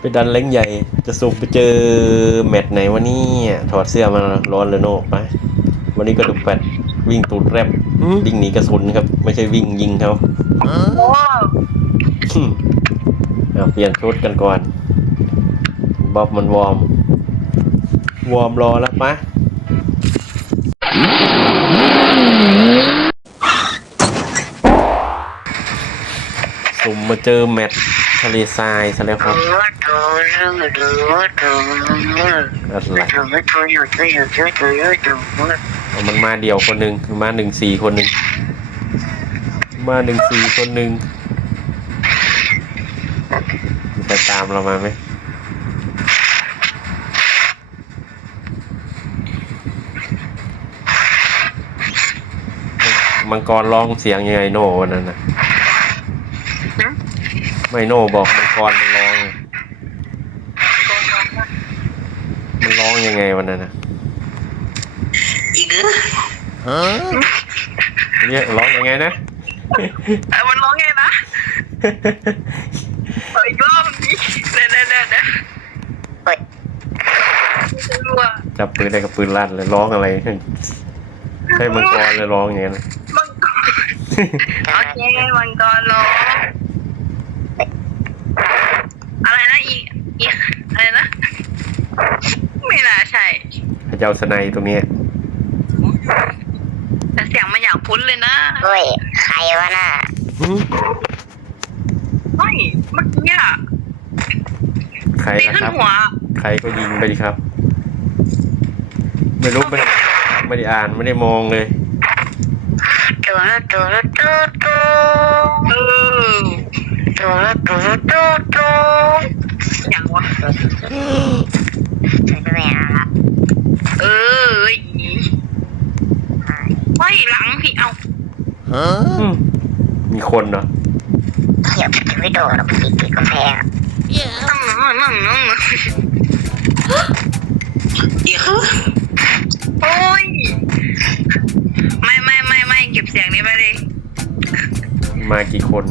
ไปดันเล้งใหญ่ จะสุกไปเจอแมตช์ไหนวันนี้ถอดเสื้อมาร้อนเลยโนกไป วันนี้ก็ดูแปดวิ่งตูดแรบวิ่งหนีกระสุนครับ ไม่ใช่วิ่งยิงเขาโอ้อืมเอาเปลี่ยนชุดกันก่อน บ๊อบมันวอร์ม วอร์มรอแล้วปะสุ่มมาเจอแมตช์ ทะเลทรายซะแล้วครับอะไรเอามันมาเดี่ยวคนหนึ่งมาหนึ่งสี่คนหนึ่งมาหนึ่งสี่คนหนึ่งมีใครตามเรามาไหมมังกรร้องเสียงยังไงโน่วันนั้นนะ ไม่โน่บอกมังกรมันร้องมันร้องยังไงวันนั้นนะอีกเออเรียกร้องยังไงนะเอ้ยมันร้องไงนะขออีกรอบนี้เด้อเด้อเด้อเด้อเฮ้ยไม่รู้อะจับปืนได้กับปืนลั่นเลยร้องอะไรให้มังกรเลยร้องอย่างนั้นมังกรโอเคมังกรร้องอะไรนะอีกอีกอะไรนะ ไม่น่าใช่พระเจ้าสนัยตรงเนี้ยแต่เสียงมันอยากคุ้นเลยนะเฮ้ยใครวะน่ะหึไม่เมื่อกี้อะใครตีล่ะขึ้นครับ หัว ใครก็ยิงไปดิครับ ไม่รู้ไม่ได้ไม่ได้อ่านไม่ได้มองเลยตัวตัวตัวตัวเออตัวตัวตัวตัวอย่างวะ ช่วยด้วยนะเออเฮ้ยเฮ้ยหลังพี่เอาอืมมีคนเหรอเขียวจะไม่โดนหรอกพี่ตีกาแฟนั่งนั่งนั่งนั่งเดี๋ยวโอ้ยไม่ไม่ไม่ไม่เก็บเสียงนี้ไปเลยมากี่คน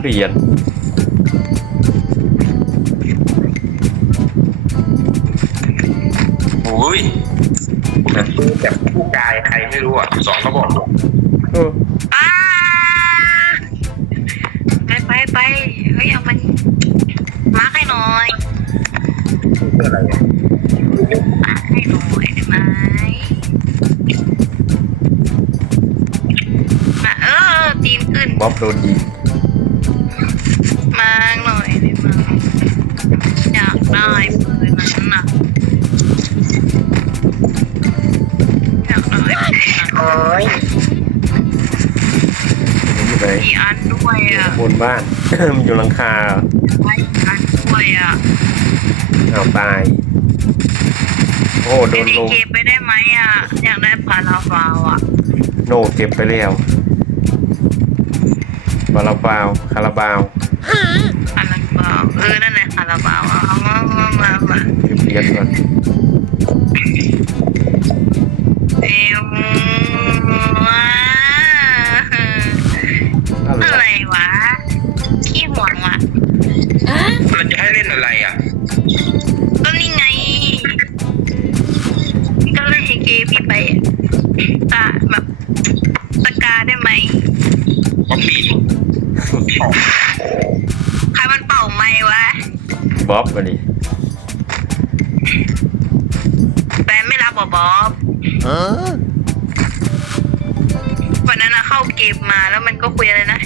เหรียญเก็บเหรียญโอ้ยแต่ตู้แบบผู้กายใครไม่รู้อะสองกระบอกเอออ้าไปไปไปเฮ้ยเอามันมาร์คให้หน่อยเพื่ออะไรอะมาร์คให้หน่อยได้ไหมมาเออตีนขึ้นบ๊อบโดนยิงาหน่อยได้ไหมอยากได้ปืนนั้นน่ะอยากได้ปืนนั้นโอ้ยอยู่ไหนมีอันด้วยอะบนบ้าน มันอยู่หลังคาไว้อันด้วยอะเอาตาย โอ้โดนกลงเก็บไปได้ไหมอะ อยากได้พาราฟาวอะ โนเก็บไปแล้วคาราบาวคาราบาว คาราบาวเออ นั่นแหละคาราบาวเอามามามามาเก็บเหรียญก่อนเอวว้ บ๊อบมาดิแฟนไม่รับเหรอบอบวันนั้นนะเข้าเกมมาแล้วมันก็คุยอะไรนะ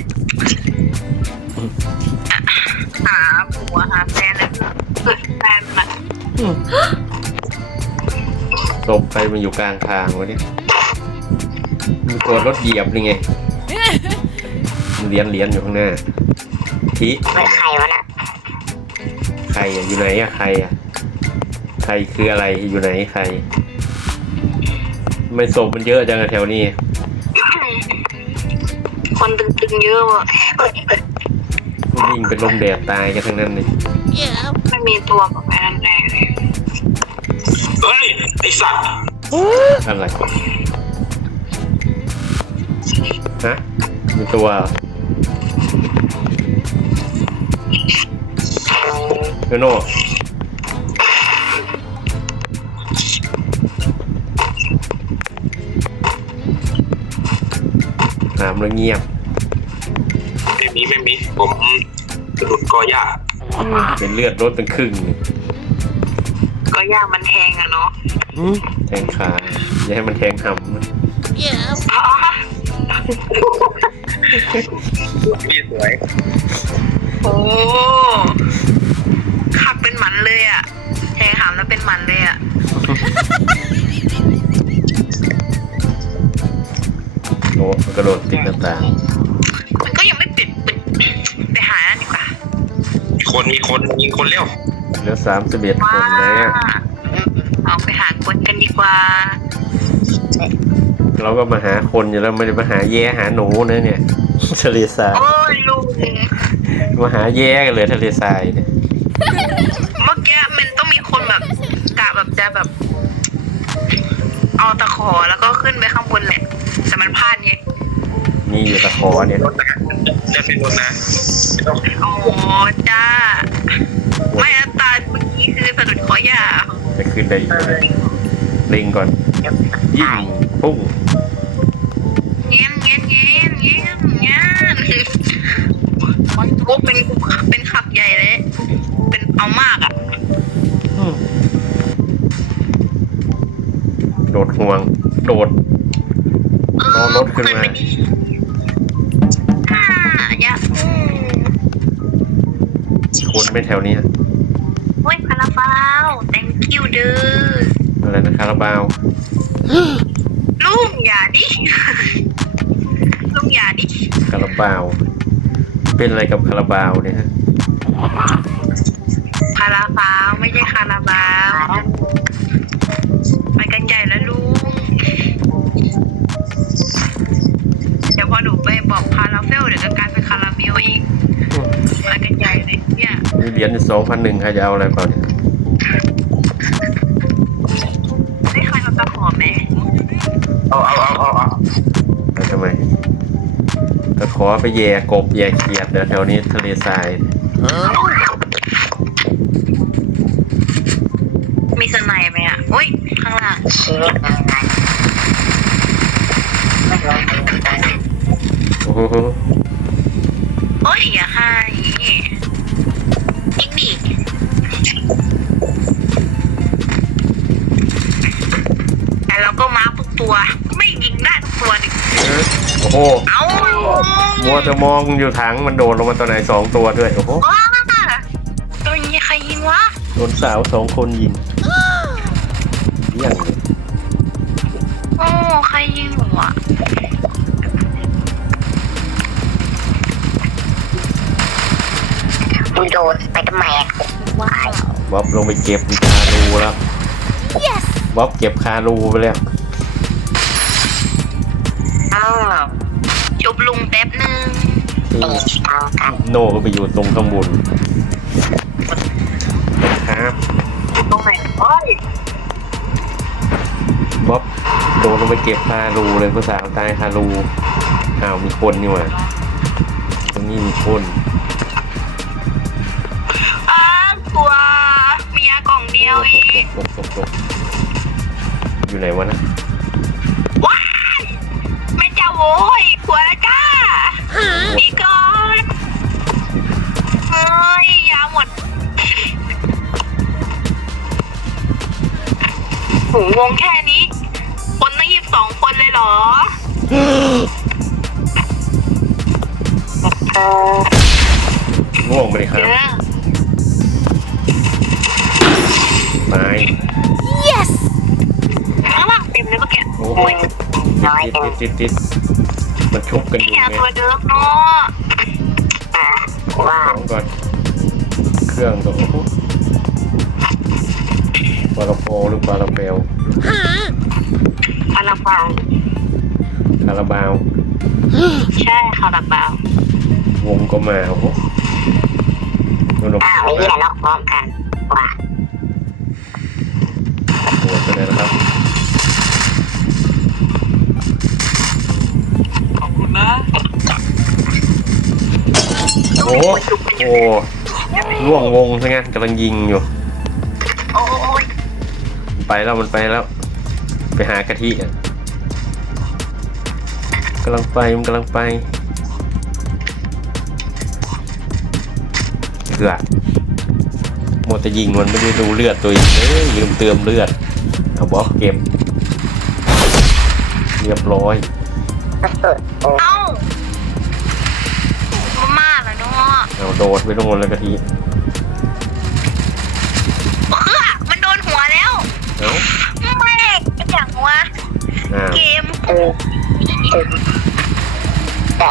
อะหาผัวหาแฟนแล้วก็แฟนอะศพใครมันอยู่กลางทางวะเนี่ยมีตัวรถเหยียบนี่ไงเหรียญเหรียญอยู่ข้างหน้าทีเฮ้ยใครวะน่ะ ใครอะอยู่ไหนอะใครอะใครคืออะไรอยู่ไหนใครทำไม่ศพมันเยอะจังอะแถวนี้ คนตึงๆเยอะว่ะเฮ้ยเฮ้ยวิ่งเป็นลมแดดตายกันทั้งนั้นเลยไม่มีตัวแบบนั้นแน่เลยเฮ้ยไอสัตว์อะไรฮะมีตัว เหรอเดี๋ยวโน่ถามแล้วเงียบไม่มีไม่มี ผมสะดุดกอหญ้าเป็นเลือดรถเป็นครึ่งเลยก็ยากมันแทงอะเนาะแทงขาอย่าให้มันแทงหำนะอ๋อพี่สวย โอ้ ขับเป็นหมันเลยอะแทงหามแล้วเป็นหมันเลยอะโอ้กระโดดติดหน้าต่างมันก็ยังไม่ปิดปิดไปหานั่นดีกว่ามีคนมีคนยิงคนเร็วเหลือสามสิบเอ็ดคนนะเอาไปหาคนกันดีกว่า เราก็มาหาคนอยู่แล้วไม่ได้มาหาแย่หาหนูนะเนี่ยทะเลทรายโอ้ยลุงมาหาแย่กันเลยทะเลทรายเนี่ย เมื่อกี้มันต้องมีคนแบบกะแบบจะแบบ เอาตะขอแล้วก็ขึ้นไปข้างบนแหละ แต่มันพลาดไงมีอยู่ตะขอเนี่ยรถนะจะเป็นรถนะไม่ต้องอ๋อจ้า ไม่นะตาเมื่อกี้คือสะดุดคอหย่าจะขึ้นได้อีกไหมเล็งก่อนเดี๋ยวยิงปุ้งเงี้ยเงี้ยเงี้ยเงี้ยเงี้ยโอ้เป็นเห่วง โดดรอรถขึ้นมาไปดิอ่าอย่าอืมคนไม่แถวเนี้ยโอ้ยคาราบาว thank you เด้ออะไรนะคาราบาว ลุงอย่าดิ ลุงอย่าดิคาราบาว เป็นอะไรกับคาราบาวเนี่ยฮะ คาราบาวไม่ใช่คาราบาวไป กันใหญ่แล้วลุง เดี๋ยวพอหนูไปบอกคาราเฟลเดี๋ยวก็กลายเป็นคาราเมลอีกไปกันใหญ่เลยเนี่ยมีเหรียญสองพันหนึ่งใครจะเอาอะไรเปล่าเนี่ยได้ใครมาตะขอไหมเอาเอาเอาเอาเอาเอาทำไมตะขอไปแย่กบแย่เขียดเดี๋ยวแถวนี้ทะเลทราย มีสไนด์ไหมอะอุ้ยข้างล่างชีวิตมันมันไม่รู้เป็นไงโอ้โหโอ้ยอย่าให้ยิงดิแต่เราก็มาร์คทุกตัว ไม่ยิงได้ทุกตัวหนึ่งโอ้โหเอ้ามัวจะมองอยู่ถังมันโดดลงมาตัวไหนสองตัวด้วยโอ้โหว้าตัวนี้ใครยิงวะ โดนสาวสองคนยิง เยี่ยงเลยโอ้ใครยิงหนูอะมึงโดนไปทำไมอะว้ายบ๊อบลงไปเก็บคารูแล้วบ๊อบเก็บคารูไปแล้วอ้าวจุบลุงแป๊บนึงตีเอากันโน่ก็ไปอยู่ตรงข้างบนครับตรงไหนโอ้ย บ๊อบโดนลงไปเก็บคารูเลยผู้สาวตายคารูอ้าวมีคนนี่หว่าตรงนี้มีคนอ้ากลัวมียากล่องเดียวเองหลบหลบหลบอยู่ไหนวะนะว้ายแม่เจ้าโว้ยกลัวแล้วจ้าหนีก่อนเฮ้ยยาหมดหูวงแค่นี้คนตั้งยี่ สิบสองคนเลยเหรอเออง่วงไปเลยคเยรับอะตายข้างล่างเต็มเลยเมื่อกี้โอ้โอ้ยน้อยติดจังติดติดติดมันชุบกันอยู่นี่ยไงตัวเดิมเนาะอะว่าของก่อน เครื่องก็โอ้โหปลาราโปหรือปลาราเปล คาราบาวคาราบาว ใช่คาราบาว วงก็มาโอ้โหมันลงอ้าวไอ้เหี้ยล็อกพร้อมกันว่าหัวไปเลยนะครับ ขอบคุณนะโอ้โอ้ล่วงวงซะงั้นกำลังยิงอยู่ โอ้ย ไปแล้วมันไปแล้ว ไปหากะทิอะกำลังไปมันกำลังไปเกือหมดแต่ยิงมันไม่ได้ดูเลือดตัวเองเอ้ยลืมเติมเลือดเอาบล็อกเก็บเรียบร้อยกระสุนโอ้เอ้ามันมากเลยเนาะเอาโดดไปโดนแล้วกะทิ เพื่อมันโดนหัวแล้ว เอ้า ไม่อย่างวะ อ้าวเกมเออเออแต่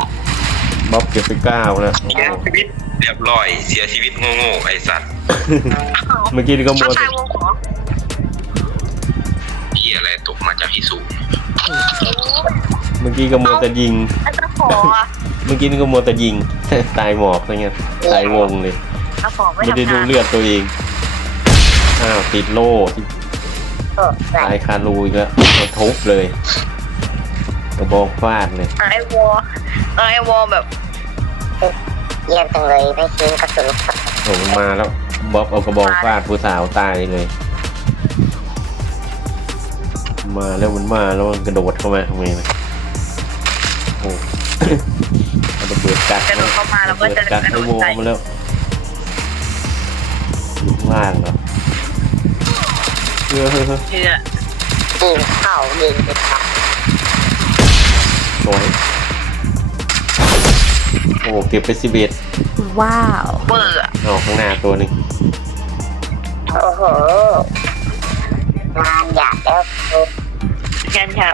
บ๊อบเก็บไปเก้าแล้วโอ้เสียโหชีวิตเรียบร้อย เสียชีวิตโง่ๆไอ้สัตว์เมื่อกี้นี่ก็มัเขาวตาแต่ยวงหัวเหี้ยอะไรตกมาจากที่สูงเมื่อกี้ก็มัวแต่ยิง อันตะขออะเมื่อกี้นี่ก็มัวแต่ยิง ตายหมอกอะไรเงี้ยตายวงเลย ตะขอไม่ไม่ได้ทำดูงานเลือดตัวเอง อ้าวติดโล่ โอ้แบบตายคารูอีกแล้วเอาทุบเลย กระบอกฟาดเลยไอวอลไอวอลแบบเยี่ยมจังเลยไม่ทิ้งกระสุนลูกโอ้มันมาแล้วบ๊อบเอากระบอกฟาดผู้สาวตายเลย มาแล้วมันมาแล้วมันกระโดดเข้ามาทำไมนะโอ้ เอาระเบิดกัดกระโดดเข้ามาแล้วก็จะกัดกระโดให้ดโมใส่มาแล้วว่างเหรอ เออเชื่อยิงเข้ายิงไปเข้าสวยโอ้เก็บไปสิบเอ็ดว้าว เบื่อเอาข้างหน้าตัวหนึ่งโอ้โหงานหยาบแล้วกูยันเช้า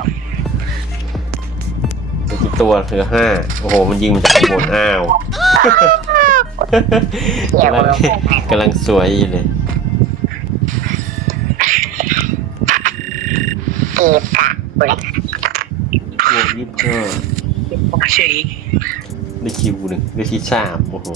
เหลือกี่ตัวเหลือห้าโอ้โห มันยิงมาจากข้างบนอ้าว เกี่ยวกำลังกับ กำลังสวยเลยกีบกะกูเลย บวกยี่สิบห้าเฉยได้คิวหนึ่งได้ที่สามโอ้โห